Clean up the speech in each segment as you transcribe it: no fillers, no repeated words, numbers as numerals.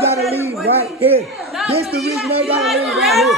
gotta leave right here. This the reason they gotta leave right here.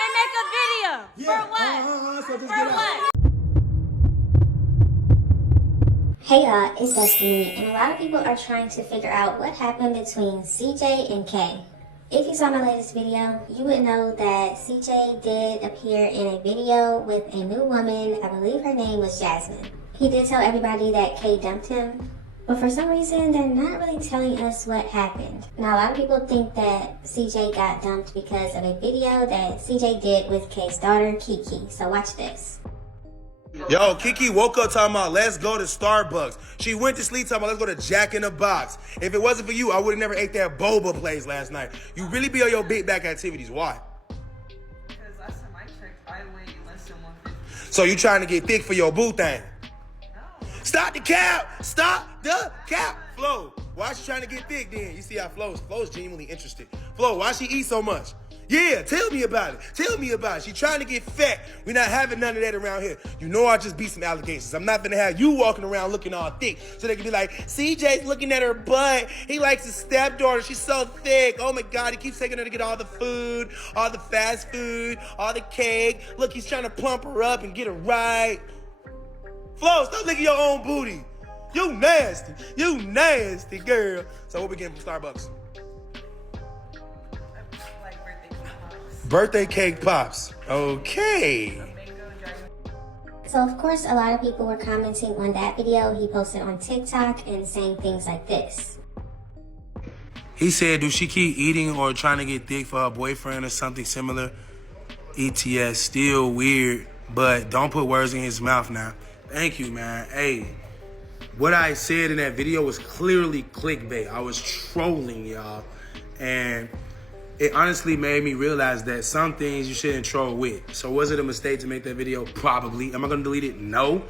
And make a video. For what? So just For get out. what? Hey y'all, it's Destiny, and a lot of people are trying to figure out what happened between CJ and Kay. If you saw my latest video, you would know that CJ did appear in a video with a new woman. I believe her name was Jasmine. He did tell everybody that Kay dumped him, but for some reason, they're not really telling us what happened. Now, a lot of people think that CJ got dumped because of a video that CJ did with Kay's daughter, Kiki. So watch this. Yo, Kiki woke up talking about, let's go to Starbucks. She went to sleep talking about, let's go to Jack in the Box. If it wasn't for you, I would have never ate that boba place last night. You really be on your big back activities. Why? Because last time I checked, I weighed less than 150. So you trying to get thick for your boo thing? No. Stop the cap! Stop the cap! Flo, why she trying to get thick then? You see how Flo's genuinely interested. Flo, why she eat so much? Yeah, tell me about it. Tell me about it. She trying to get fat. We not having none of that around here. You know I just beat some allegations. I'm not gonna have you walking around looking all thick so they can be like, CJ's looking at her butt. He likes his stepdaughter. She's so thick. Oh my God, he keeps taking her to get all the food, all the fast food, all the cake. Look, he's trying to plump her up and get her right. Flo, stop licking your own booty. You nasty. You nasty, girl. So what we getting from Starbucks? Birthday cake pops. Okay. So of course, a lot of people were commenting on that video he posted on TikTok and saying things like this. He said, do she keep eating or trying to get thick for her boyfriend or something similar? ETS, still weird, but don't put words in his mouth now. Thank you, man. Hey, what I said in that video was clearly clickbait. I was trolling y'all, and it honestly made me realize that some things you shouldn't troll with. So was it a mistake to make that video? Probably. Am I gonna delete it? No.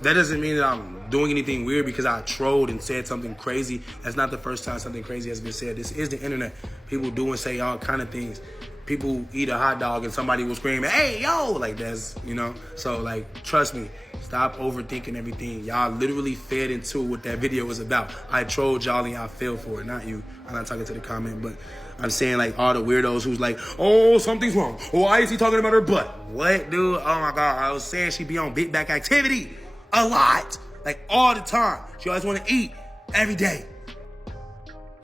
That doesn't mean that I'm doing anything weird because I trolled and said something crazy. That's not the first time something crazy has been said. This is the internet. People do and say all kind of things. People eat a hot dog and somebody will scream, hey, yo, like that's, you know? So like, trust me, stop overthinking everything. Y'all literally fed into what that video was about. I trolled y'all and y'all fell for it, not you. I'm not talking to the comment, but I'm saying like all the weirdos who's like, oh, something's wrong. Why is he talking about her butt? What, dude? Oh my God, I was saying she be on big back activity a lot, like all the time. She always want to eat every day.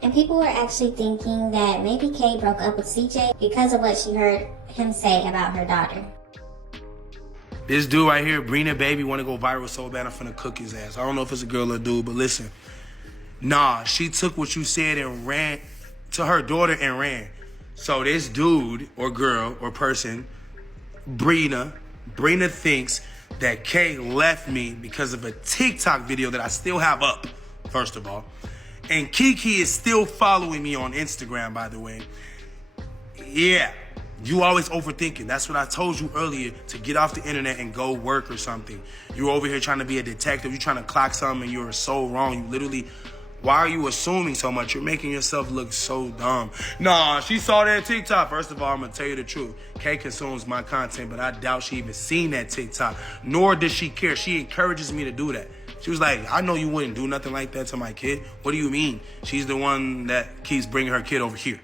And people were actually thinking that maybe Kay broke up with CJ because of what she heard him say about her daughter. This dude right here, Brina Baby, want to go viral so bad I'm finna cook his ass. I don't know if it's a girl or a dude, but listen. Nah, she took what you said and ran to her daughter and ran. So this dude or girl or person, Brina thinks that Kay left me because of a TikTok video that I still have up, first of all. And Kiki is still following me on Instagram, by the way. Yeah, you always overthinking. That's what I told you earlier, to get off the internet and go work or something. You're over here trying to be a detective. You're trying to clock something and you're so wrong. You literally, why are you assuming so much? You're making yourself look so dumb. Nah, she saw that TikTok. First of all, I'm going to tell you the truth. Kay consumes my content, but I doubt she even seen that TikTok. Nor does she care. She encourages me to do that. She was like, I know you wouldn't do nothing like that to my kid. What do you mean? She's the one that keeps bringing her kid over here.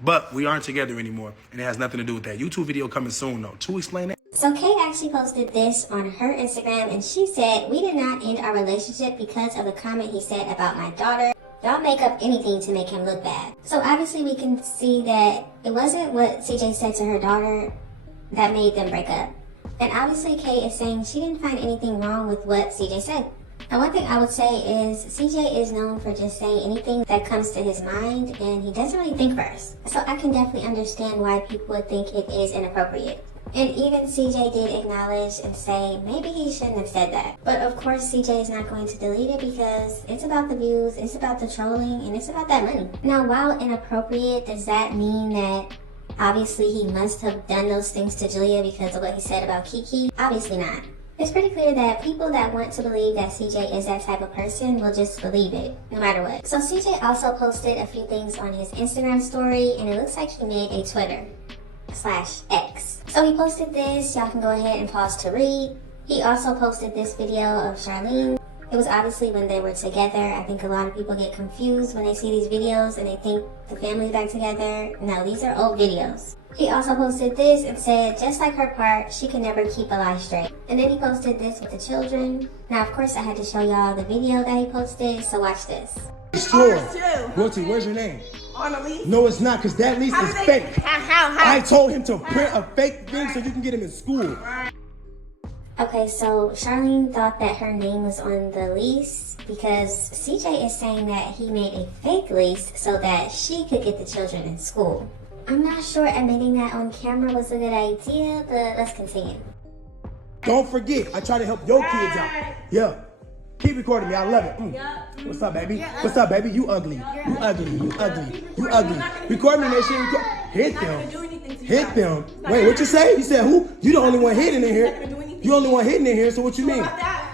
But we aren't together anymore, and it has nothing to do with that. YouTube video coming soon, though. To explain that. So Kay actually posted this on her Instagram, and she said, we did not end our relationship because of the comment he said about my daughter. Y'all make up anything to make him look bad. So obviously we can see that it wasn't what CJ said to her daughter that made them break up. And obviously Kay is saying she didn't find anything wrong with what CJ said. Now, one thing I would say is CJ is known for just saying anything that comes to his mind, and he doesn't really think first. So I can definitely understand why people would think it is inappropriate. And even CJ did acknowledge and say maybe he shouldn't have said that. But of course CJ is not going to delete it because it's about the views, it's about the trolling, and it's about that money. Now, while inappropriate, does that mean that obviously he must have done those things to Julia because of what he said about Kiki? Obviously not. It's pretty clear that people that want to believe that CJ is that type of person will just believe it, no matter what. So CJ also posted a few things on his Instagram story, and it looks like he made a Twitter/X. So he posted this, y'all can go ahead and pause to read. He also posted this video of Charlene. It It was obviously when they were together. I think a lot of people get confused when they see these videos and they think the family's back together. No, these are old videos. He also posted this and said, just like her part, she can never keep a lie straight. And then he posted this with the children. Now, of course, I had to show y'all the video that he posted, so watch this. It's true. Guilty, where's your name? On a lease? No, it's not, because that lease is fake. How? I told him to print a fake thing so you can get him in school. Okay, so Charlene thought that her name was on the lease because CJ is saying that he made a fake lease so that she could get the children in school. I'm not sure admitting that on camera was a good idea, but let's continue. Don't forget, I try to help your kids out. Yeah. Keep recording me, I love it. What's up, baby? What's up, baby? You ugly. You ugly. You ugly. You ugly. Record me, that shit. Hit them. Hit them. Wait, what you say? You said who? You the only one hitting in here. You the only one hitting in here, so what you mean?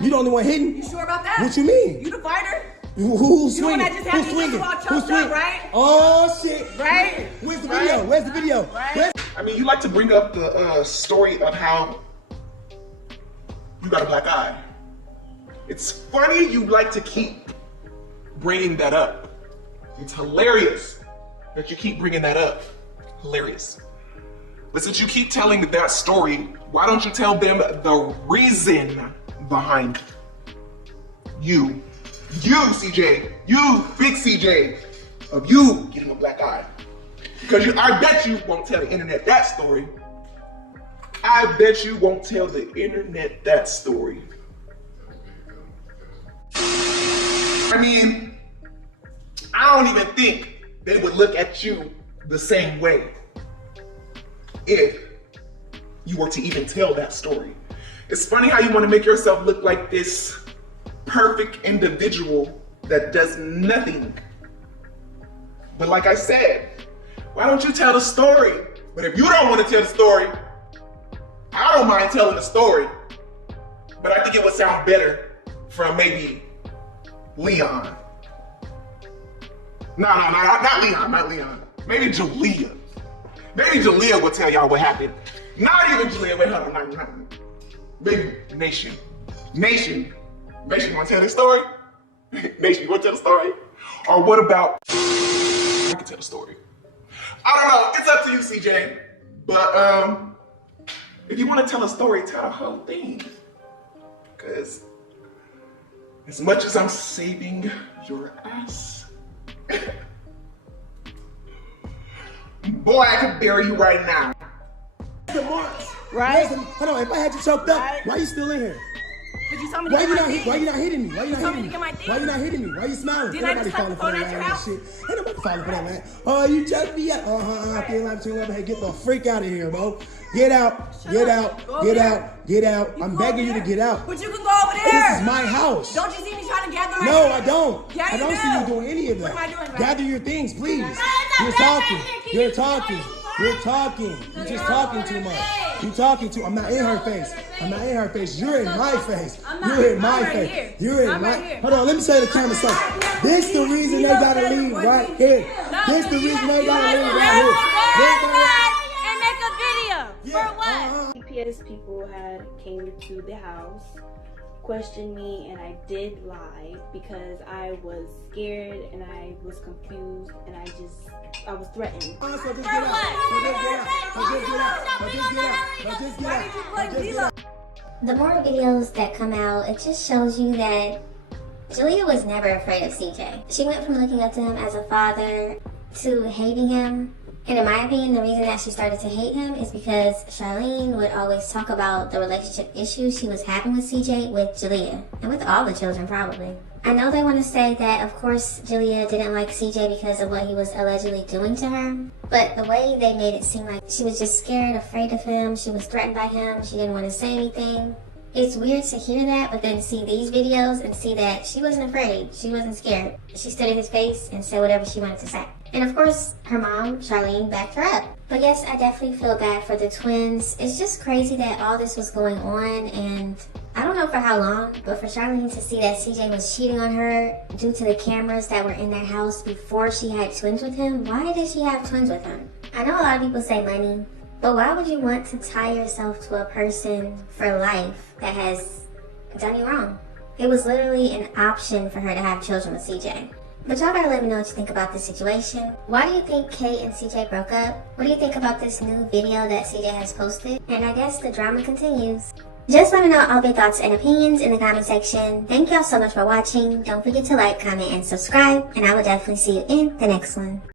You the only one hitting? You sure about that? What you mean? You the fighter? Who's You the one swinging? that just had Who's me swinging? all Who's choked swinging? up, right? Oh, shit. Right? Where's the video? Where's the video? Right? I mean, you like to bring up the story of how you got a black eye. It's funny you like to keep bringing that up. It's hilarious that you keep bringing that up. Hilarious. But since you keep telling that story, why don't you tell them the reason behind you, CJ, you, big CJ, of you getting a black eye? Because I bet you won't tell the internet that story. I bet you won't tell the internet that story. I mean, I don't even think they would look at you the same way if you were to even tell that story. It's funny how you want to make yourself look like this perfect individual that does nothing. But like I said, why don't you tell the story? But if you don't want to tell the story, I don't mind telling the story. But I think it would sound better from maybe Leon. No, not Leon. Maybe Jaaliyah. Maybe Jaaliyah will tell y'all what happened. Not even Jaaliyah. Wait, hold on. Maybe Nation. Nation, you want to tell this story? Nation, you want to tell the story? Or what about... I can tell the story. I don't know. It's up to you, CJ. But, if you want to tell a story, tell the whole thing. Because as much as I'm saving your ass, boy, I could bury you right now. The marks. Right? Hold on, if I had you choked up, why are you still in here? But you told me to Why get you my not thing. Why you not hitting me? Why you not told me hitting to me? get my thing. Why you not hitting me? Why you smiling? Didn't I just have the phone at your house? Shit. Ain't nobody falling for that, man. Oh, you just be out. I feel like you ever. Hey, get the freak out of here, bro. Get out. Get out. Get out. Get out. I'm begging you to get out. But you can go over there. This is my house. Don't you see me trying to gather right No, here? I don't. Yeah, I don't you see you do. doing any of that. What am I doing, right? Gather your things, please. a You're bad talking. man. Can You're you talking. talk? You're talking. You're just talking too much. You talking too. I'm not in her face. I'm not in her face. You're in my face. You're in my face. You're in my. Hold on. Let me say the camera something. This the reason they gotta leave right here. This the reason they gotta leave right here. And make a video. For what? CPS people had came to the house, questioned me, and I did lie because I was scared and I was confused and I was threatened. So just get out. So just get out. So just get out. So just get out. So just get out. The more videos that come out, it just shows you that Jaaliyah was never afraid of CJ. She went from looking up to him as a father to hating him. And in my opinion, the reason that she started to hate him is because Charlene would always talk about the relationship issues she was having with CJ with Jaaliyah. And with all the children, probably. I know they want to say that, of course, Jaaliyah didn't like CJ because of what he was allegedly doing to her. But the way they made it seem like she was just scared, afraid of him, she was threatened by him, she didn't want to say anything. It's weird to hear that, but then see these videos and see that she wasn't afraid, she wasn't scared. She stood in his face and said whatever she wanted to say. And of course, her mom, Charlene, backed her up. But yes, I definitely feel bad for the twins. It's just crazy that all this was going on, and I don't know for how long, but for Charlene to see that CJ was cheating on her due to the cameras that were in their house before she had twins with him, why did she have twins with him? I know a lot of people say money, but why would you want to tie yourself to a person for life that has done you wrong? It was literally an option for her to have children with CJ. But y'all gotta let me know what you think about this situation. Why do you think Kate and CJ broke up? What do you think about this new video that CJ has posted? And I guess the drama continues. Just let me know all of your thoughts and opinions in the comment section. Thank y'all so much for watching. Don't forget to like, comment, and subscribe. And I will definitely see you in the next one.